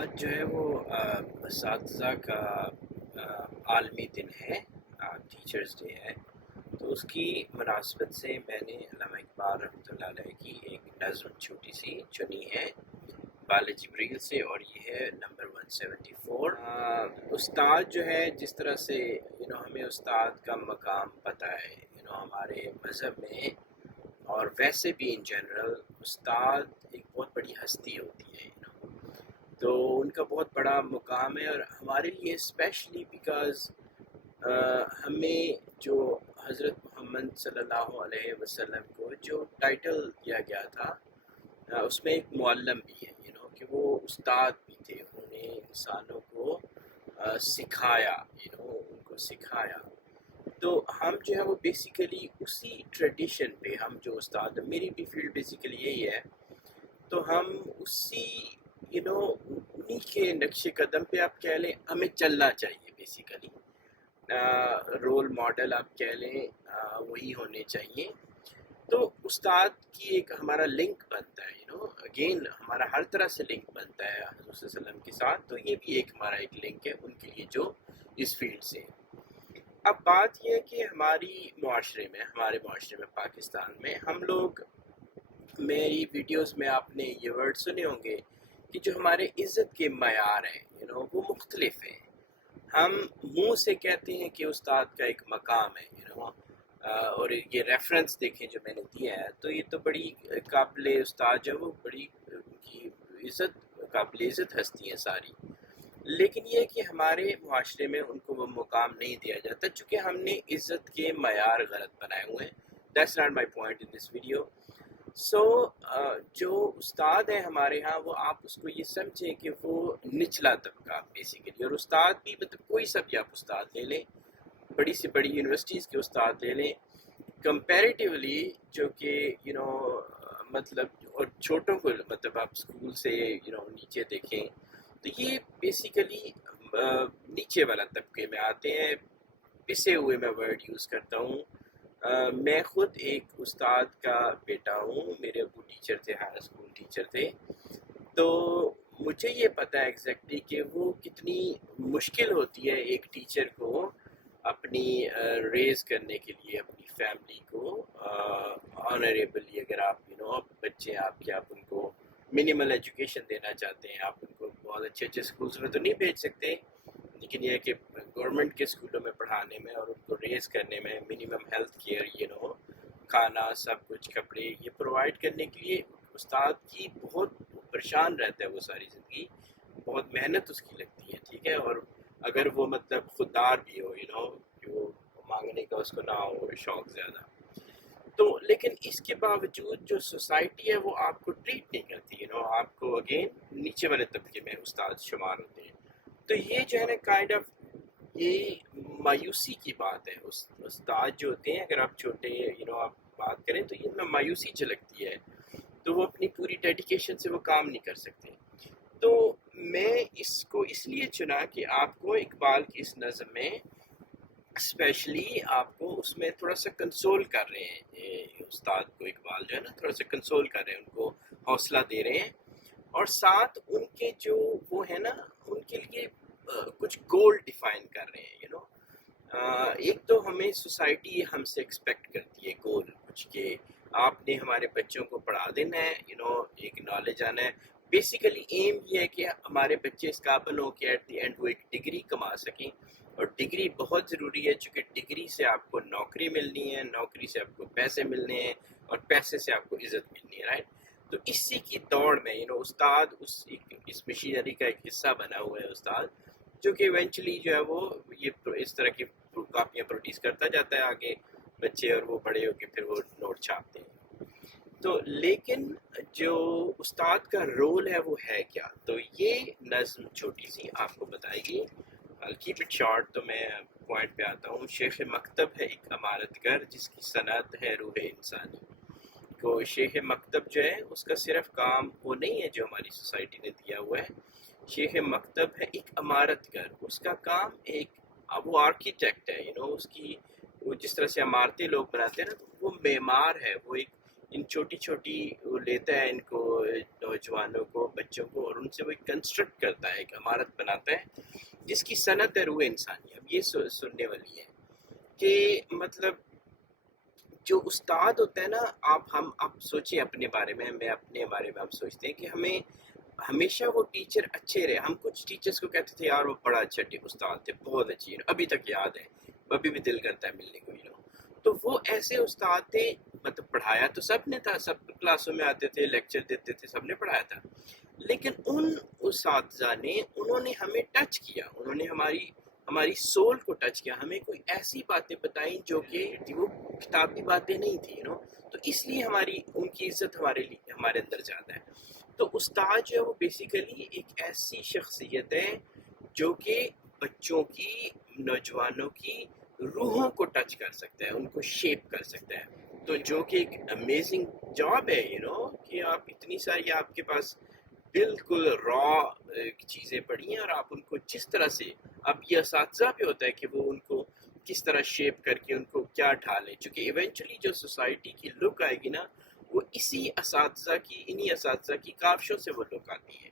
آج جو ہے وہ اساتذہ کا عالمی دن ہے، ٹیچرز ڈے ہے، تو اس کی مناسبت سے میں نے علامہ اقبال رحمۃ اللہ علیہ کی ایک نظم چھوٹی سی چنی ہے بال جبریل سے، اور یہ ہے نمبر 174۔ استاد جو ہے، جس طرح سے ہمیں استاد کا مقام پتہ ہے ہمارے مذہب میں، اور ویسے بھی ان جنرل استاد ایک بہت بڑی ہستی ہوتی ہے، تو ان کا بہت بڑا مقام ہے، اور ہمارے لیے اسپیشلی بیکاز ہمیں جو حضرت محمد صلی اللہ علیہ وسلم کو جو ٹائٹل دیا گیا تھا، اس میں ایک معلم بھی ہے، کہ وہ استاد بھی تھے، انہوں نے انسانوں کو سکھایا، ان کو سکھایا۔ تو ہم جو ہے وہ بیسیکلی اسی ٹریڈیشن پہ، ہم جو استاد، میری بھی فیلڈ بیسیکلی یہی ہے، تو ہم اسی انہی کے نقش قدم پہ آپ کہہ لیں ہمیں چلنا چاہیے بیسیکلی۔ رول ماڈل آپ کہہ لیں وہی ہونے چاہیے۔ تو استاد کی ایک ہمارا لنک بنتا ہے، اگین ہمارا ہر طرح سے لنک بنتا ہے حضور صلی اللہ علیہ وسلم کے ساتھ، تو یہ بھی ایک ہمارا ایک لنک ہے ان کے لیے جو اس فیلڈ سے۔ اب بات یہ ہے کہ ہمارے معاشرے میں پاکستان میں ہم لوگ، میری ویڈیوز میں آپ نے یہ ورڈ سنے ہوں گے کہ جو ہمارے عزت کے معیار ہیں وہ مختلف ہیں۔ ہم منہ سے کہتے ہیں کہ استاد کا ایک مقام ہے، اور یہ ریفرنس دیکھیں جو میں نے دیا ہے، تو یہ تو بڑی قابل استاد جو وہ بڑی ان کی قابل عزت ہستی ہیں ساری، لیکن یہ کہ ہمارے معاشرے میں ان کو وہ مقام نہیں دیا جاتا، چونکہ ہم نے عزت کے معیار غلط بنائے ہوئے ہیں۔ That's not my point in this video. جو استاد ہے ہمارے ہاں، وہ آپ اس کو یہ سمجھیں کہ وہ نچلا طبقہ بیسیکلی، اور استاد بھی مطلب کوئی سا بھی آپ استاد لے لیں، بڑی سے بڑی یونیورسٹیز کے استاد لے لیں کمپیریٹیولی، جو کہ مطلب، اور چھوٹوں کو مطلب آپ اسکول سے نیچے دیکھیں تو یہ بیسیکلی نیچے والا طبقے میں آتے ہیں۔ پسے ہوئے میں ورڈ یوز کرتا ہوں۔ میں خود ایک استاد کا بیٹا ہوں، میرے ابو ٹیچر تھے، ہائی اسکول ٹیچر تھے، تو مجھے یہ پتہ ہے ایگزیکٹلی کہ وہ کتنی مشکل ہوتی ہے ایک ٹیچر کو اپنی ریز کرنے کے لیے اپنی فیملی کو آنریبلی۔ اگر آپ بچے آپ کے، آپ ان کو منیمل ایجوکیشن دینا چاہتے ہیں، آپ ان کو بہت اچھے اسکولس میں تو نہیں بھیج سکتے، لیکن یہ ہے کہ گورنمنٹ کے اسکولوں میں پڑھانے میں اور ان کو ریز کرنے میں منیمم ہیلتھ کیئر، کھانا، سب کچھ، کپڑے، یہ پرووائڈ کرنے کے لیے استاد کی بہت پریشان رہتا ہے، وہ ساری زندگی بہت محنت اس کی لگتی ہے، ٹھیک ہے، اور اگر وہ مطلب خوددار بھی ہو، کہ وہ مانگنے کا اس کو نہ ہو شوق زیادہ، تو لیکن اس کے باوجود جو سوسائٹی ہے وہ آپ کو ٹریٹ نہیں کرتی، آپ کو اگین نیچے والے طبقے میں استاد شمار ہوتے ہیں۔ تو یہ جو ہے نا کائنڈ آف، یہ مایوسی کی بات ہے۔ استاد جو ہوتے ہیں، اگر آپ چھوٹے آپ بات کریں تو یہ میں مایوسی جھلکتی ہے، تو وہ اپنی پوری ڈیڈیکیشن سے وہ کام نہیں کر سکتے۔ تو میں اس کو اس لیے چنا کہ آپ کو اقبال کی اس نظم میں اسپیشلی آپ کو اس میں تھوڑا سا کنسول کر رہے ہیں، استاد کو اقبال جو ہے نا تھوڑا سا کنسول کر رہے ہیں، ان کو حوصلہ دے رہے ہیں، اور ساتھ ان کے جو وہ ہے نا ان کے لیے کچھ گول ڈیفائن کر رہے ہیں۔ ایک تو ہمیں سوسائٹی ہم سے ایکسپیکٹ کرتی ہے گول کچھ، کہ آپ نے ہمارے بچوں کو پڑھا دینا ہے، ایک نالج آنا ہے۔ بیسیکلی ایم یہ ہے کہ ہمارے بچے اس قابل ہوں کہ ایٹ دی اینڈ وہ ایک ڈگری کما سکیں، اور ڈگری بہت ضروری ہے، چونکہ ڈگری سے آپ کو نوکری ملنی ہے، نوکری سے آپ کو پیسے ملنے ہیں، اور پیسے سے آپ کو عزت ملنی ہے، رائٹ؟ تو اسی کی دوڑ میں استاد اس مشینری کا ایک حصہ بنا ہوا ہے استاد، جو کہ ایونچولی جو ہے وہ یہ اس طرح کی کاپیاں پروڈیوس کرتا جاتا ہے آگے بچے، اور وہ بڑے ہو کے پھر وہ نوٹ چھاپتے ہیں۔ تو لیکن جو استاد کا رول ہے وہ ہے کیا، تو یہ نظم چھوٹی سی آپ کو بتائے گی۔ I'll keep it short، تو میں پوائنٹ پہ آتا ہوں۔ شیخ مکتب ہے ایک عمارت گر، جس کی صنعت ہے روح انسانی۔ کو شیخ مکتب جو ہے اس کا صرف کام وہ نہیں ہے جو ہماری سوسائٹی نے دیا ہوا ہے۔ شیخ مکتب ہے ایک عمارت گر، اس کا کام ایک، وہ آرکیٹیکٹ ہے، اس کی وہ جس طرح سے عمارتیں لوگ بناتے ہیں نا، وہ معمار ہے، وہ ایک ان چھوٹی چھوٹی وہ لیتا ہے ان کو نوجوانوں کو بچوں کو اور ان سے وہ کنسٹرکٹ کرتا ہے ایک عمارت بناتا ہے جس کی صنعت ہے روح انسانی. اب یہ سننے والی ہے کہ مطلب جو استاد ہوتا ہے نا آپ سوچیں اپنے بارے میں, میں اپنے بارے میں ہم سوچتے ہیں کہ ہمیں ہمیشہ وہ ٹیچر اچھے رہے. ہم کچھ ٹیچرز کو کہتے تھے یار وہ بڑا اچھا استاد تھے, بہت اچھی, ابھی تک یاد ہے, ابھی بھی دل کرتا ہے ملنے کو. تو وہ ایسے استاد تھے, مطلب پڑھایا تو سب نے تھا, سب کلاسوں میں آتے تھے, لیکچر دیتے تھے, سب نے پڑھایا تھا, لیکن ان اساتذہ نے انہوں نے ہمیں ٹچ کیا, انہوں نے ہماری سول کو ٹچ کیا, ہمیں کوئی ایسی باتیں بتائیں جو کہ وہ کتابی باتیں نہیں تھیں تو اس لیے ان کی عزت ہمارے اندر زیادہ ہے. تو استاد جو ہے وہ بیسیکلی ایک ایسی شخصیت ہے جو کہ بچوں کی, نوجوانوں کی روحوں کو ٹچ کر سکتا ہے, ان کو شیپ کر سکتا ہے. تو جو کہ ایک امیزنگ جاب ہے کہ آپ اتنی ساری آپ کے پاس بالکل را چیزیں پڑھی ہیں اور آپ ان کو جس طرح سے, اب یہ اساتذہ بھی ہوتا ہے کہ وہ ان کو کس طرح شیپ کر کے ان کو کیا ڈھالیں, چونکہ ایونچولی جو سوسائٹی کی لک آئے گی نا وہ انہی اساتذہ کی کاوشوں سے وہ لک آتی ہے.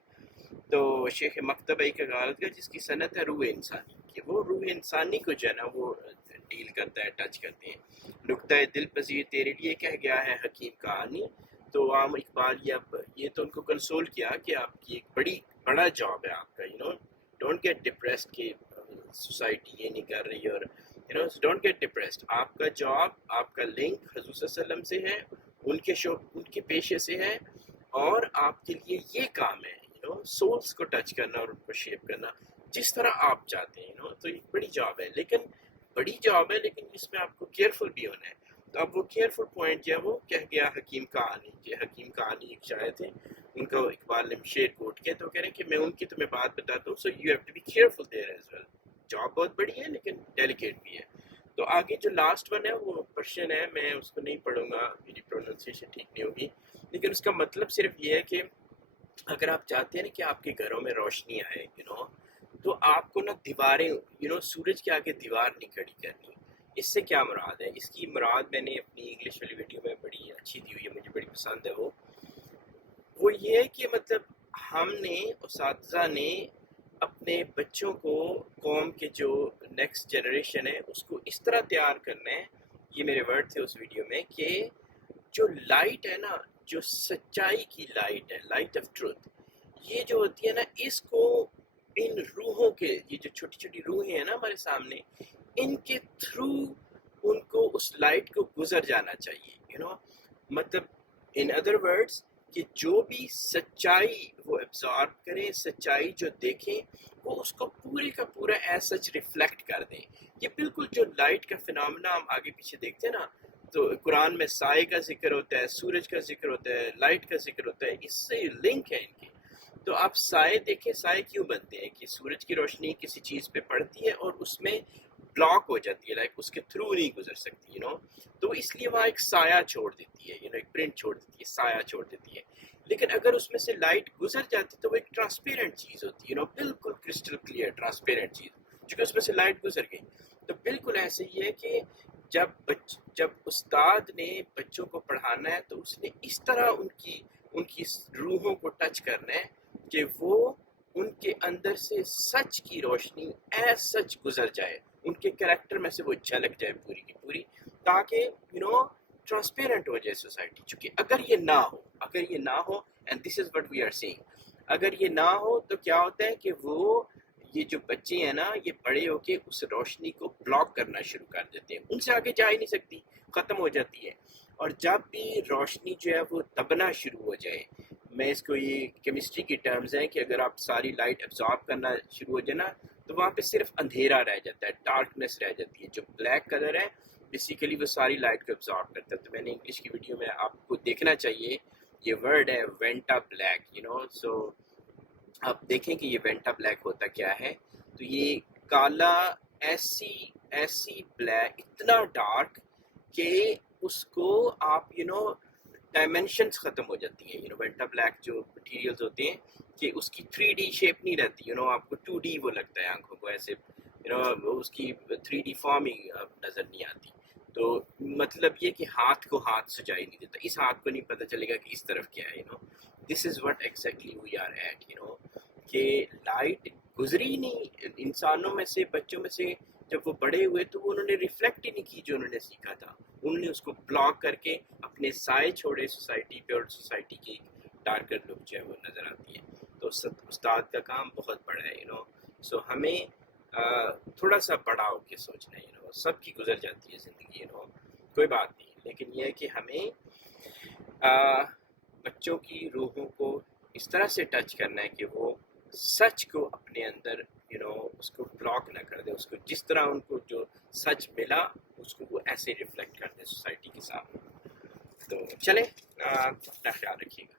تو شیخ مکتبہ ایک عدالت کا جس کی صنعت ہے روح انسانی, کہ وہ روح انسانی کو جو ہے نا وہ ڈیل کرتا ہے, ٹچ کرتے ہیں. نقطہ دل پذیر تیرے لیے کہہ گیا ہے حکیم کہانی. تو عام اقبال یہ تو ان کو کنسول کیا کہ آپ کی ایک بڑا جاب ہے آپ کا, ڈونٹ گیٹ ڈپریسڈ کہ سوسائٹی یہ نہیں کر رہی, اور ڈونٹ گیٹ ڈپریسڈ. آپ کا جاب, آپ کا لنک حضور صلی اللہ علیہ وسلم سے ہے, ان کے پیشے سے ہے, اور آپ کے لیے یہ کام ہے سولز کو ٹچ کرنا اور ان کو شیپ کرنا جس طرح آپ چاہتے ہیں. تو یہ بڑی جاب ہے, لیکن اس میں آپ کو کیئرفل بھی ہونا ہے. تو اب وہ کیئرفل پوائنٹ جو ہے وہ کہہ گیا حکیم کہانی. حکیم کہانی ایک شاعر تھے, ان کو اقبال نے شعر کوٹ کیا, تو کہہ رہے ہیں کہ میں ان کی تمہیں بات بتاتا ہوں, so you have to be careful there as well. Job بہت بڑی ہے لیکن ڈیلیکیٹ بھی ہے. تو آگے جو لاسٹ ون ہے وہ پرشین ہے, میں اس کو نہیں پڑھوں گا, میری پروننسیشن ٹھیک نہیں ہوگی, لیکن اس کا مطلب صرف یہ ہے کہ اگر آپ چاہتے ہیں کہ آپ کے گھروں میں روشنی آئے تو آپ کو نا دیواریں سورج کے آگے دیوار نہیں کھڑی کرنی. اس سے کیا مراد ہے؟ اس کی مراد میں نے اپنی انگلش والی ویڈیو میں بڑی اچھی دی ہوئی ہے, مجھے بڑی پسند ہے. وہ یہ ہے کہ مطلب ہم نے, اساتذہ نے اپنے بچوں کو, قوم کے جو نیکسٹ جنریشن ہے اس کو اس طرح تیار کرنا ہے, یہ میرے ورڈ تھے اس ویڈیو میں, کہ جو لائٹ ہے نا, جو سچائی کی لائٹ ہے, لائٹ آف ٹروتھ, یہ جو ہوتی ہے نا, اس کو ان روحوں کے, یہ جو چھوٹی چھوٹی روحیں ہیں نا ہمارے سامنے, ان کے تھرو ان کو اس لائٹ کو گزر جانا چاہیے. مطلب ان ادر ورڈز کہ جو بھی سچائی وہ ابزارب کریں, سچائی جو دیکھیں, وہ اس کو پورے کا پورا ایز سچ ریفلیکٹ کر دیں. یہ بالکل جو لائٹ کا فینومینا ہم آگے پیچھے دیکھتے ہیں نا, تو قرآن میں سائے کا ذکر ہوتا ہے, سورج کا ذکر ہوتا ہے, لائٹ کا ذکر ہوتا ہے, اس سے لنک ہے ان کی. تو آپ سائے دیکھیں, سائے کیوں بنتے ہیں کہ سورج کی روشنی کسی چیز پہ پڑتی ہے اور اس میں بلاک ہو جاتی ہے, لائک اس کے تھرو نہیں گزر سکتی, تو اس لیے وہاں ایک سایہ چھوڑ دیتی ہے, ایک پرنٹ چھوڑ دیتی ہے, سایہ چھوڑ دیتی ہے. لیکن اگر اس میں سے لائٹ گزر جاتی تو وہ ایک ٹرانسپیرنٹ چیز ہوتی ہے, بالکل کرسٹل کلیئر ٹرانسپیرنٹ چیز, چونکہ اس میں سے لائٹ گزر گئی. تو بالکل ایسے ہی ہے کہ جب استاد نے بچوں کو پڑھانا ہے تو اس نے اس طرح ان کی روحوں کو ٹچ کرنا ہے کہ وہ ان کے اندر سے سچ کی روشنی ایز سچ گزر جائے, ان کے کریکٹر میں سے وہ جھلک جائے پوری کی پوری, تاکہ ٹرانسپیرنٹ ہو جائے سوسائٹی. چونکہ اگر یہ نہ ہو and this is what we are seeing, اگر یہ نہ ہو تو کیا ہوتا ہے کہ یہ جو بچے ہیں نا, یہ بڑے ہو کے اس روشنی کو بلاک کرنا شروع کر دیتے ہیں, ان سے آگے جا ہی نہیں سکتی, ختم ہو جاتی ہے. اور جب بھی روشنی جو ہے وہ دبنا شروع ہو جائے, میں اس کو, یہ کیمسٹری کی ٹرمز ہیں کہ اگر آپ ساری لائٹ ابزارب کرنا شروع ہو جائے نا, تو وہاں پہ صرف اندھیرا رہ جاتا ہے, ڈارکنیس رہ جاتی ہے. جو بلیک کلر ہے بیسیکلی وہ ساری لائٹ کو ابزارب کرتا ہے. تو میں نے انگلش کی ویڈیو میں آپ کو دیکھنا چاہیے, یہ ورڈ ہے وینٹا بلیک, سو آپ دیکھیں کہ یہ وینٹا بلیک ہوتا کیا ہے. تو یہ کالا ایسی بلیک, اتنا ڈارک کہ اس کو آپ ڈائمینشنز ختم ہو جاتی ہیں. وینٹا بلیک جو مٹیریلز ہوتے ہیں کہ اس کی 3D شیپ نہیں رہتی, آپ کو 2D وہ لگتا ہے آنکھوں کو ایسے, اس کی 3D فارم ہی نظر نہیں آتی. تو مطلب یہ کہ ہاتھ کو ہاتھ سجائی نہیں دیتا، اس ہاتھ کو نہیں پتہ چلے گا کہ اس طرف کیا ہے، this is what exactly we are at, کہ لائٹ گزری نہیں انسانوں میں سے، بچوں میں سے، جب وہ بڑے ہوئے تو انہوں نے ریفلیکٹ ہی نہیں کی جو انہوں نے سیکھا تھا، انہوں نے اس کو بلاک کر کے اپنے سائے چھوڑے سوسائٹی پہ، اور سوسائٹی کی ڈارکر لک جو ہے وہ نظر آتی ہے۔ تو استاد کا کام بہت بڑا ہے، سو ہمیں تھوڑا سا بڑا ہو کے سوچنا ہے، سب کی گزر جاتی ہے زندگی، کوئی بات نہیں، لیکن یہ ہے کہ ہمیں بچوں کی روحوں کو اس طرح سے ٹچ کرنا ہے کہ وہ سچ کو اپنے اندر اس کو بلاک نہ کر دے، اس کو جس طرح ان کو جو سچ ملا اس کو وہ ایسے ریفلیکٹ کر دے سوسائٹی کے سامنے۔ تو چلیں، اپنا خیال رکھیے گا۔